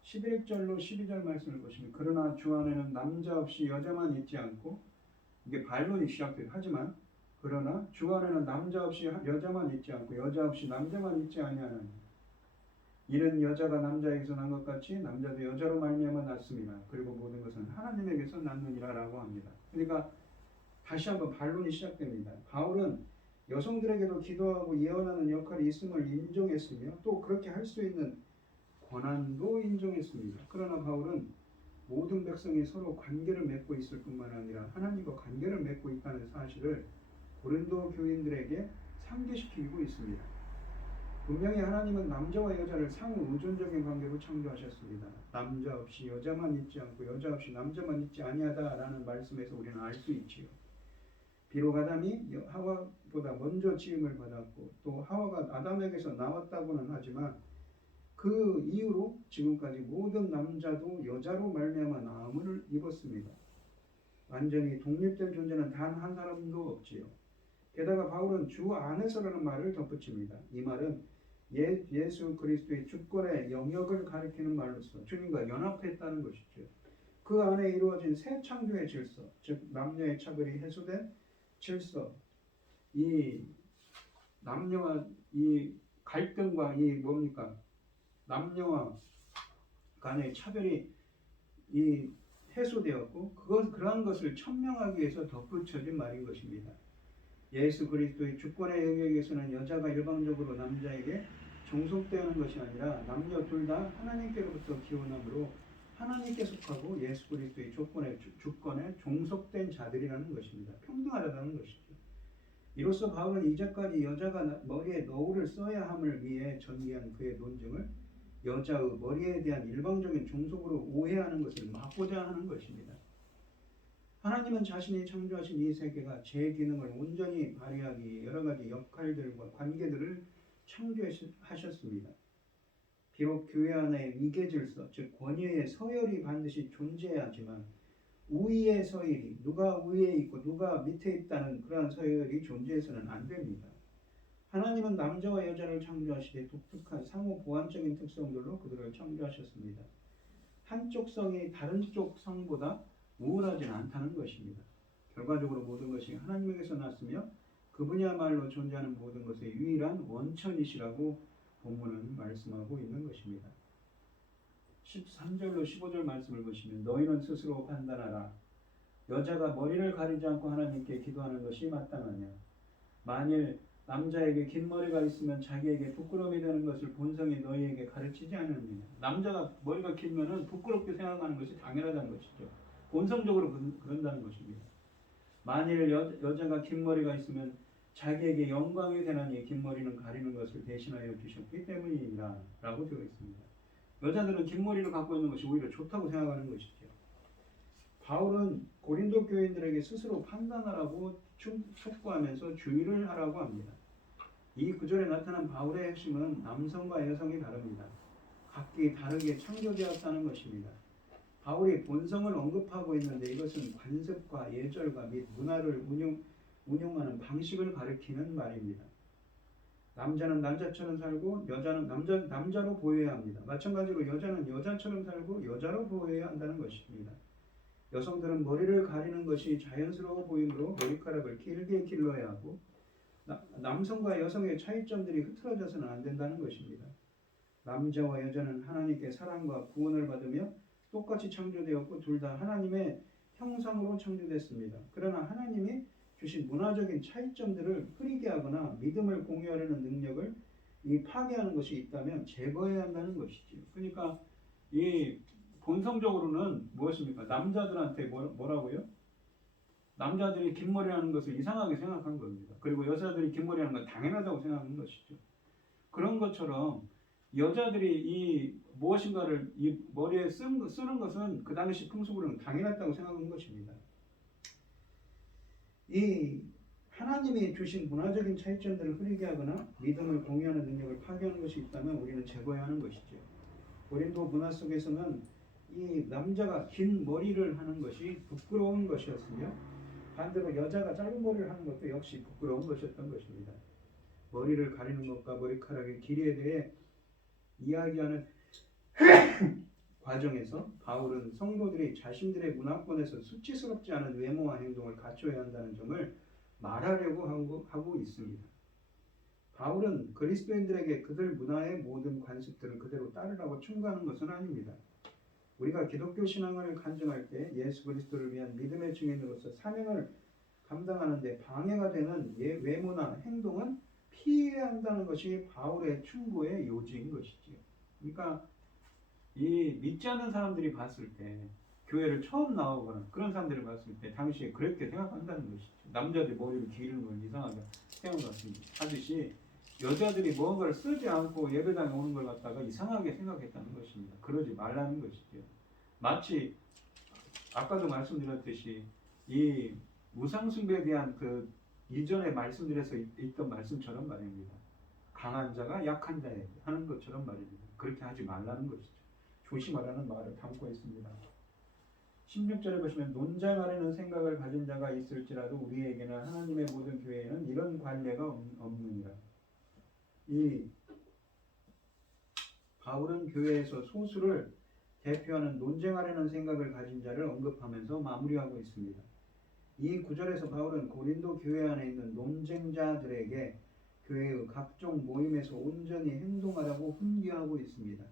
11절로 12절 말씀을 보시면 그러나 주 안에는 남자 없이 여자만 있지 않고 이게 반론이 시작돼요. 하지만 그러나 주 안에는 남자 없이 여자만 있지 않고 여자 없이 남자만 있지 아니하는 이는 여자가 남자에게서 난 것 같이 남자도 여자로 말미암아 났습니다. 그리고 모든 것은 하나님에게서 났느니라라고 합니다. 그러니까 다시 한번 반론이 시작됩니다. 바울은 여성들에게도 기도하고 예언하는 역할이 있음을 인정했으며 또 그렇게 할 수 있는 권한도 인정했습니다. 그러나 바울은 모든 백성이 서로 관계를 맺고 있을 뿐만 아니라 하나님과 관계를 맺고 있다는 사실을 고린도 교인들에게 상기시키고 있습니다. 분명히 하나님은 남자와 여자를 상호 의존적인 관계로 창조하셨습니다. 남자 없이 여자만 있지 않고 여자 없이 남자만 있지 아니하다라는 말씀에서 우리는 알 수 있지요. 비록 아담이 하와보다 먼저 지음을 받았고 또 하와가 아담에게서 나왔다고는 하지만 그 이후로 지금까지 모든 남자도 여자로 말미암아 나음을 입었습니다. 완전히 독립된 존재는 단 한 사람도 없지요. 게다가 바울은 주 안에서라는 말을 덧붙입니다. 이 말은 예수 그리스도의 주권의 영역을 가리키는 말로서 주님과 연합했다는 것이죠. 그 안에 이루어진 새 창조의 질서, 즉 남녀의 차별이 해소된 질서, 이 남녀와 이 갈등과 이 뭡니까? 남녀와 간의 차별이 이 해소되었고 그러한 것을 천명하기 위해서 덧붙여진 말인 것입니다. 예수 그리스도의 주권의 영역에서는 여자가 일방적으로 남자에게 종속되는 것이 아니라 남녀 둘 다 하나님께로부터 기원함으로 하나님께 속하고 예수 그리스도의 주권에 종속된 자들이라는 것입니다. 평등하다는 것이죠. 이로써 바울은 이제까지 여자가 머리에 너울을 써야 함을 위해 전개한 그의 논증을 여자의 머리에 대한 일방적인 종속으로 오해하는 것을 막고자 하는 것입니다. 하나님은 자신이 창조하신 이 세계가 제 기능을 온전히 발휘하기 위해 여러 가지 역할들과 관계들을 창조하셨습니다. 비록 교회 안에 위계 질서, 즉 권위의 서열이 반드시 존재해야 하지만 우위의 서열이 누가 위에 있고 누가 밑에 있다는 그러한 서열이 존재해서는 안 됩니다. 하나님은 남자와 여자를 창조하시되 독특한 상호 보완적인 특성들로 그들을 창조하셨습니다. 한쪽 성이 다른 쪽 성보다 우월하진 않다는 것입니다. 결과적으로 모든 것이 하나님에게서 났으며 그분이야말로 존재하는 모든 것의 유일한 원천이시라고 본문은 말씀하고 있는 것입니다. 13절로 15절 말씀을 보시면 너희는 스스로 판단하라. 여자가 머리를 가리지 않고 하나님께 기도하는 것이 마땅하냐. 만일 남자에게 긴 머리가 있으면 자기에게 부끄러움이 되는 것을 본성이 너희에게 가르치지 않느냐. 남자가 머리가 길면은 부끄럽게 생각하는 것이 당연하다는 것이죠. 본성적으로 그런다는 것입니다. 만일 여자가 긴 머리가 있으면 자기에게 영광이 되나니 긴 머리는 가리는 것을 대신하여 주셨기 때문이라 라고 되어 있습니다. 여자들은 긴 머리를 갖고 있는 것이 오히려 좋다고 생각하는 것이죠. 바울은 고린도 교인들에게 스스로 판단하라고 촉구하면서 주의를 하라고 합니다. 이 구절에 나타난 바울의 핵심은 남성과 여성이 다릅니다. 각기 다르게 창조되었다는 것입니다. 바울이 본성을 언급하고 있는데 이것은 관습과 예절과 및 문화를 운용하는 방식을 가리키는 말입니다. 남자는 남자처럼 살고 여자는 남자로 보여야 합니다. 마찬가지로 여자는 여자처럼 살고 여자로 보여야 한다는 것입니다. 여성들은 머리를 가리는 것이 자연스러워 보이므로 머리카락을 길게 길러야 하고 남성과 여성의 차이점들이 흐트러져서는 안 된다는 것입니다. 남자와 여자는 하나님께 사랑과 구원을 받으며 똑같이 창조되었고 둘 다 하나님의 형상으로 창조됐습니다. 그러나 하나님이 주신 문화적인 차이점들을 흐리게 하거나 믿음을 공유하려는 능력을 파괴하는 것이 있다면 제거해야 한다는 것이죠. 그러니까 이 본성적으로는 무엇입니까? 남자들한테 뭐라고요? 남자들이 긴 머리 하는 것을 이상하게 생각한 겁니다. 그리고 여자들이 긴 머리 하는 건 당연하다고 생각하는 것이죠. 그런 것처럼 여자들이 이 무엇인가를 이 머리에 쓰는 것은 그 당시 풍습으로는 당연했다고 생각하는 것입니다. 이 하나님이 주신 문화적인 차이점들을 흐리게 하거나 믿음을 공유하는 능력을 파괴하는 것이 있다면 우리는 제거해야 하는 것이죠. 고린도 문화 속에서는 이 남자가 긴 머리를 하는 것이 부끄러운 것이었으며 반대로 여자가 짧은 머리를 하는 것도 역시 부끄러운 것이었던 것입니다. 머리를 가리는 것과 머리카락의 길이에 대해 이야기하는 과정에서 바울은 성도들이 자신들의 문화권에서 수치스럽지 않은 외모와 행동을 갖춰야 한다는 점을 말하려고 하고 있습니다. 바울은 그리스도인들에게 그들 문화의 모든 관습들을 그대로 따르라고 충고하는 것은 아닙니다. 우리가 기독교 신앙을 간증할 때 예수 그리스도를 위한 믿음의 증인으로서 사명을 감당하는데 방해가 되는 외모나 행동은 피해야 한다는 것이 바울의 충고의 요지인 것이지요. 그러니까 이 믿지 않는 사람들이 봤을 때, 교회를 처음 나오거나 그런 사람들을 봤을 때 당시에 그렇게 생각한다는 것이죠. 남자들이 머리를 기르는 걸 이상하게 생각하듯이 여자들이 무언가를 쓰지 않고 예배당에 오는 걸 갖다가 이상하게 생각했다는 것입니다. 그러지 말라는 것이죠. 마치 아까도 말씀드렸듯이 이 우상숭배에 대한 그 이전에 말씀드려서 있던 말씀처럼 말입니다. 강한 자가 약한 자에게 하는 것처럼 말입니다. 그렇게 하지 말라는 것이죠. 조심하라는 말을 담고 있습니다. 16절에 보시면 논쟁하려는 생각을 가진 자가 있을지라도 우리에게나 하나님의 모든 교회에는 이런 관례가 없느니라. 이 바울은 교회에서 소수를 대표하는 논쟁하려는 생각을 가진 자를 언급하면서 마무리하고 있습니다. 이 구절에서 바울은 고린도 교회 안에 있는 논쟁자들에게 교회의 각종 모임에서 온전히 행동하라고 훈계하고 있습니다.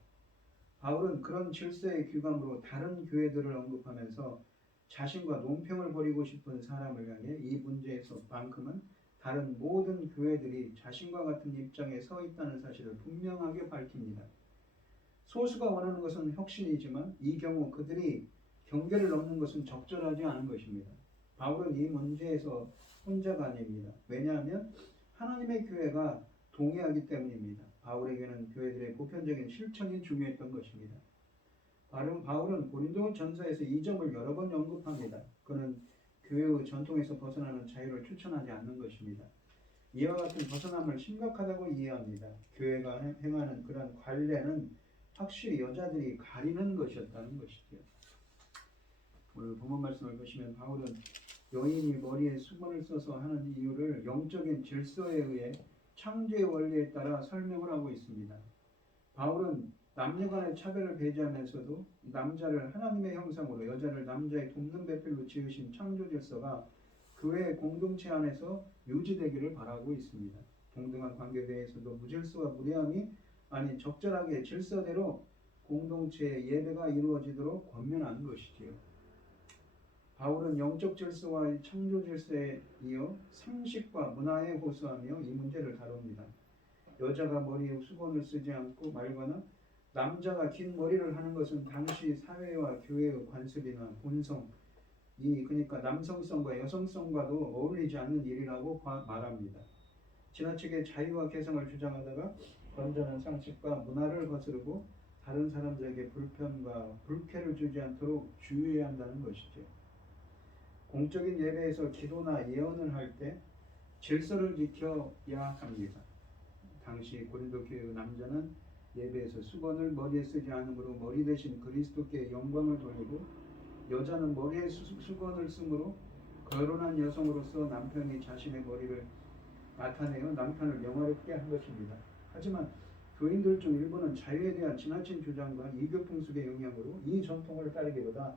바울은 그런 질서의 규범으로 다른 교회들을 언급하면서 자신과 논평을 벌이고 싶은 사람을 향해 이 문제에서만큼은 다른 모든 교회들이 자신과 같은 입장에 서 있다는 사실을 분명하게 밝힙니다. 소수가 원하는 것은 혁신이지만 이 경우 그들이 경계를 넘는 것은 적절하지 않은 것입니다. 바울은 이 문제에서 혼자가 아닙니다. 왜냐하면 하나님의 교회가 동의하기 때문입니다. 바울에게는 교회들의 보편적인 실천이 중요했던 것입니다. 바울은 고린도 전서에서 이 점을 여러 번 언급합니다. 그는 교회의 전통에서 벗어나는 자유를 추천하지 않는 것입니다. 이와 같은 벗어남을 심각하다고 이해합니다. 교회가 행하는 그런 관례는 확실히 여자들이 가리는 것이었다는 것이죠. 오늘 본문 말씀을 보시면 바울은 여인이 머리에 수건을 써서 하는 이유를 영적인 질서에 의해 창조의 원리에 따라 설명을 하고 있습니다. 바울은 남녀 간의 차별을 배제하면서도 남자를 하나님의 형상으로 여자를 남자의 돕는 배필로 지으신 창조 질서가 교회 공동체 안에서 유지되기를 바라고 있습니다. 동등한 관계에 대해서도 무질서와 무례함이 아닌 적절하게 질서대로 공동체의 예배가 이루어지도록 권면하는 것이지요. 바울은 영적 질서와 창조 질서에 이어 상식과 문화에 호소하며 이 문제를 다룹니다. 여자가 머리에 수건을 쓰지 않고 말거나 남자가 긴 머리를 하는 것은 당시 사회와 교회의 관습이나 본성, 그러니까 남성성과 여성성과도 어울리지 않는 일이라고 말합니다. 지나치게 자유와 개성을 주장하다가 건전한 상식과 문화를 거스르고 다른 사람들에게 불편과 불쾌를 주지 않도록 주의해야 한다는 것이죠. 공적인 예배에서 기도나 예언을 할 때 질서를 지켜야 합니다. 당시 고린도 교회의 남자는 예배에서 수건을 머리에 쓰지 않으므로 머리 대신 그리스도께 영광을 돌리고 여자는 머리에 수건을 쓰므로 거론한 여성으로서 남편이 자신의 머리를 나타내어 남편을 영화롭게 한 것입니다. 하지만 교인들 중 일부는 자유에 대한 지나친 주장과 이교 풍습의 영향으로 이 전통을 따르기보다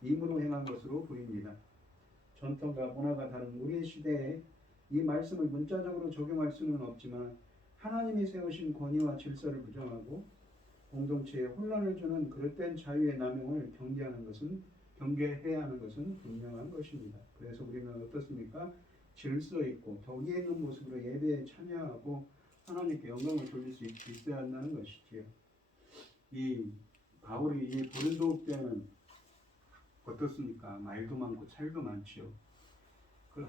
임으로 행한 것으로 보입니다. 전통과 문화가 다른 우리의 시대에 이 말씀을 문자적으로 적용할 수는 없지만 하나님이 세우신 권위와 질서를 부정하고 공동체에 혼란을 주는 그릇된 자유의 남용을 경계해야 하는 것은 분명한 것입니다. 그래서 우리는 어떻습니까? 질서 있고 덕이 있는 모습으로 예배에 참여하고 하나님께 영광을 돌릴 수 있어야 한다는 것이지요. 이 바울이 이 고린도 때는 어떻습니까? 말도 많고 찰도 많지요.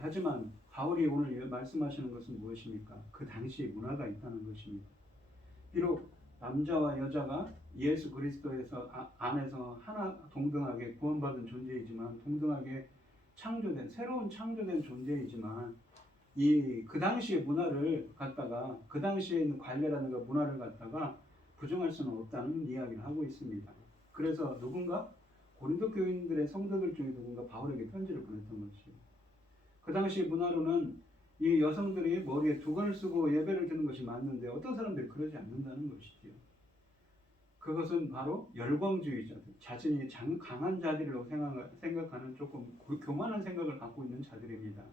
하지만 바울이 오늘 말씀하시는 것은 무엇입니까? 그 당시의 문화가 있다는 것입니다. 비록 남자와 여자가 예수 그리스도에서 안에서 하나 동등하게 구원받은 존재이지만 동등하게 새로운 창조된 존재이지만 그 당시의 문화를 갖다가 그 당시에 있는 관례라든가 문화를 갖다가 부정할 수는 없다는 이야기를 하고 있습니다. 그래서 고린도 교인들의 성도들 중에 누군가 바울에게 편지를 보냈던 것이죠. 그 당시 문화로는 이 여성들이 머리에 두건을 쓰고 예배를 드리는 것이 맞는데 어떤 사람들이 그러지 않는다는 것이지요. 그것은 바로 열광주의자들, 자신이 강한 자들이라고 생각하는 조금 교만한 생각을 갖고 있는 자들입니다.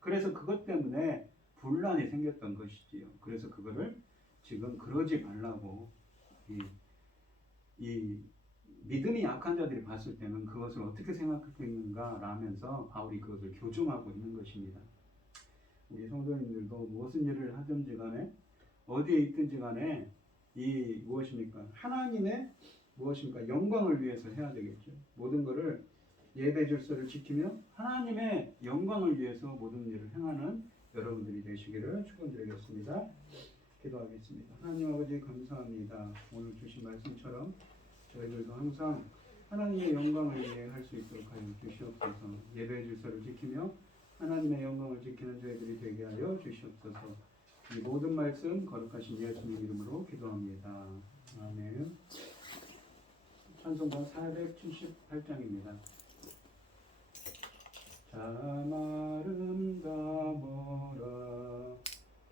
그래서 그것 때문에 분란이 생겼던 것이지요. 그래서 그거를 지금 그러지 말라고 이 믿음이 약한 자들이 봤을 때는 그것을 어떻게 생각했는가 라면서 바울이 그것을 교정하고 있는 것입니다. 우리 성도님들도 무슨 일을 하든지 간에 어디에 있든지 간에 이 무엇입니까? 하나님의 무엇입니까? 영광을 위해서 해야 되겠죠. 모든 것을 예배 질서를 지키며 하나님의 영광을 위해서 모든 일을 행하는 여러분들이 되시기를 축원드리겠습니다. 기도하겠습니다. 하나님 아버지 감사합니다. 오늘 주신 말씀처럼 저희들도 항상 하나님의 영광을 위해 할 수 있도록 하여 주시옵소서. 예배 질서를 지키며 하나님의 영광을 지키는 저희들이 되게 하여 주시옵소서. 이 모든 말씀 거룩하신 예수님 이름으로 기도합니다. 아멘. 찬송가 478장입니다. 참 아름다워라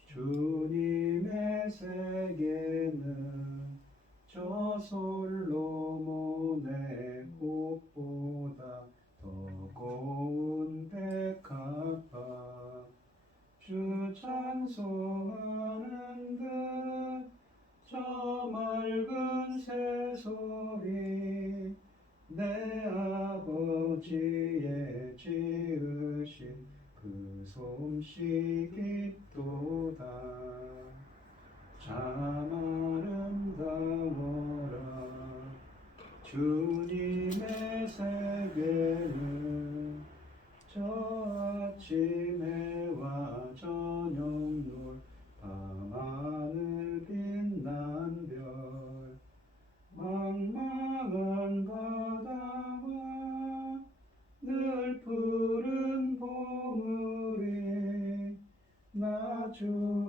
주님의 세계는 저 솔로몬의 꽃보다 더 고운 백합화 주 찬송하는 듯 저 맑은 새소리 내 아버지의 지으신 그 솜씨 깊도다 참 아름다워라 주님의 세계는 저 아침 해와 저녁 노을 밤하늘 빛난 별 망망한 바다와 늘 푸른 봉우리 나 주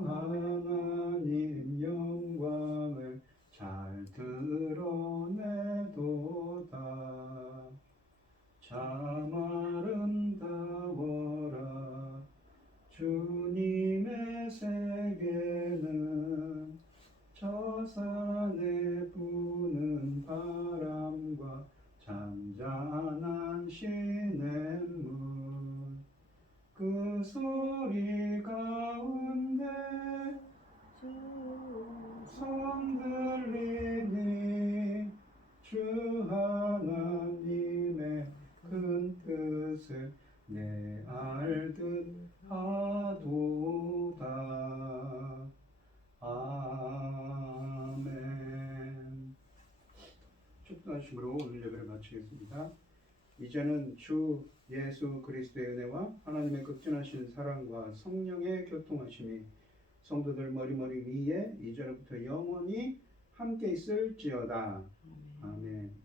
하나님 영광을 잘 드러내도다 참 아름다워라 주님의 세계는 저 산에 부는 바람과 잔잔한 시냇물 그 소리 가운데 성 들리니 주 하나님의 큰 뜻을 내 알듯 하도다. 아멘. 축도하심으로 오늘 예배를 마치겠습니다. 이제는 주 예수 그리스도의 은혜와 하나님의 극진하신 사랑과 성령의 교통하심이 성도들 머리머리 위에 이제부터 영원히 함께 있을지어다. 아멘.